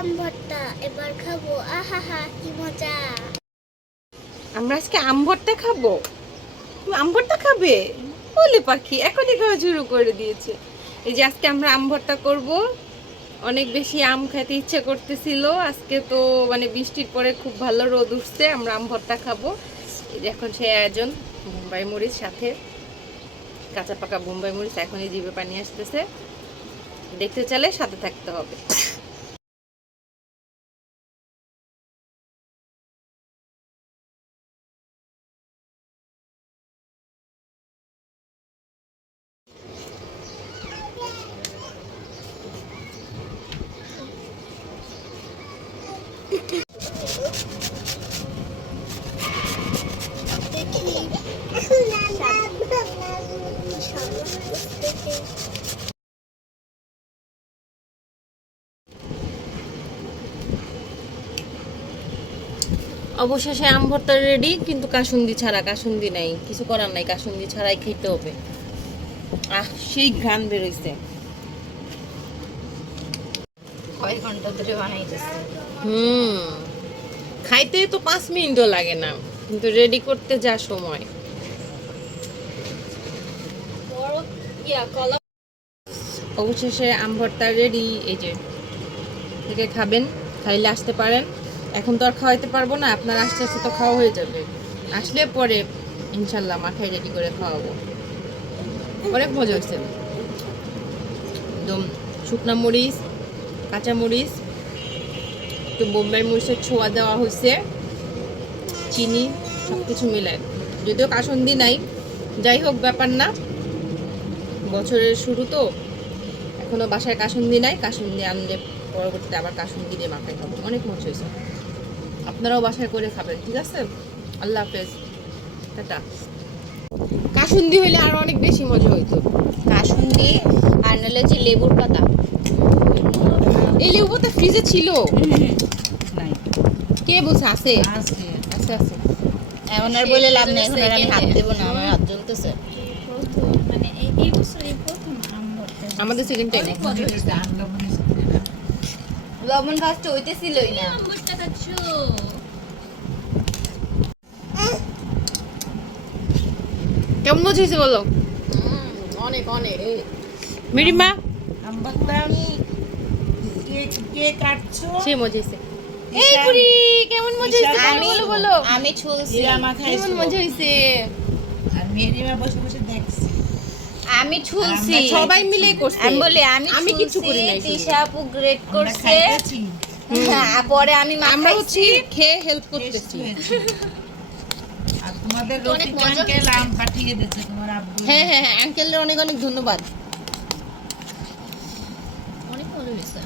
আম ভর্তা এবার খাবো। আহাহা কি মজা। আমরা আজকে আম ভর্তা খাবো। তুমি আম ভর্তা খাবে? বলে পাখি এখনই খাওয়া শুরু করে দিয়েছে। এই যে আজকে আমরা আম ভর্তা করব। অনেক বেশি আম খেতে ইচ্ছে করতেছিল আজকে, তো মানে বৃষ্টির পরে খুব ভালো রোদ উঠছে, আমরা আম ভর্তা খাবো। এই যে এখন সেই আয়োজন, বোম্বাই মরিচ সাথে কাঁচা পাকা বোম্বাই মরিচ, এখনই জিভে পানি আসতেছে। দেখতে চাইলে সাথে থাকতে হবে। অবশেষে আম ভর্তা রেডি, কিন্তু কাসুন্দি ছাড়া। কাসুন্দি নাই, কিছু করার নাই, কাসুন্দি ছাড়াই খেতে হবে। সেই ঘ্রাণ বেরোইছে। কয় ঘন্টা ধরে বানাইতেছে? খাইতে তো 5 মিনিটও লাগে না, কিন্তু রেডি করতে যা সময়। অবশেষে আম ভর্তা রেডি। এই যে থেকে খাবেন, খাইলে আসতে পারেন। এখন তো আর খাওয়াইতে পারবো না, আপনার আস্তে আস্তে তো খাওয়া হয়ে যাবে। আসলে পরে ইনশাল্লাহ মাখাই রেডি করে খাওয়াবো। অনেক মজা হয়েছে। একদম শুকনা মরিচ, কাঁচা মরিচ, একটু বোম্বাই মরিচের ছোঁয়া দেওয়া হয়েছে, চিনি, সব কিছু মিলায়। যদিও কাসুন্দি নাই, যাই হোক ব্যাপার না, বছরের শুরু তো, এখনো বাসায় কাসুন্দি নাই। কাসুন্দি আনলে পরবর্তীতে আবার কাসুন্দি দিয়ে মাখাই খাবো। অনেক মজা হয়েছে। আপনারাও বাসায় করে খাবেন, ঠিক আছে? আল্লাহ হাফেজ, টাটা। কাসুন্দি হইলে আরো অনেক বেশি মজা হইতো। কাসুন্দি আর নাহলে হচ্ছে লেবুর পাতা। এই লেবু পাতা ফ্রিজে ছিল? নাই, কে বলছে? আছে আছে। আছে আছে। এমন আর বলে লাভ নেই, এখন আর আমি হাত দেবো না, আমার হাত জ্বলতেছে। মানে এই বছরই প্রথম আম ভর্তা। আমাদের সেকেন্ড টাইম। মজা হয়েছে, আনলো মনে হচ্ছে। লবণ ফার্স্ট হইতেছিলই না। আম ভর্তা খাচ্ছো? কেমন মজা হয়েছে বলো? অনেক অনেক। মিরিমা আম ভর্তা কে কাটছো? সে মজা হয়েছে। এই ঈশান, বুড়ি কেমন মজা হয়েছে? ঈশান, আমি বলো বলো। আমি ছুলছি। জিরা মাখাইছো। কেমন মজা হয়েছে? আর মেরিমা বসে বসে দেখছে। আমি ছুলছি। আমরা সবাই মিলে করছে। আমি বলি আমি কিছু ছুলছি, করি নাই। তিশা আপু গ্রেট আমরা করছে। খাইতেছি, হ্যাঁ, পরে আমি আমরা হচ্ছে মাখাইছি। খেয়ে হেল্প টেস্ট করতেছি। হয়েছে। আর তোমাদের অনেক রফিক মজা আঙ্কেল আম পাঠিয়ে দিয়েছে তোমার আব্বু। হ্যাঁ হ্যাঁ হ্যাঁ, আঙ্কেলের অনেক অনেক ধন্যবাদ। অনেক মজা হয়েছে।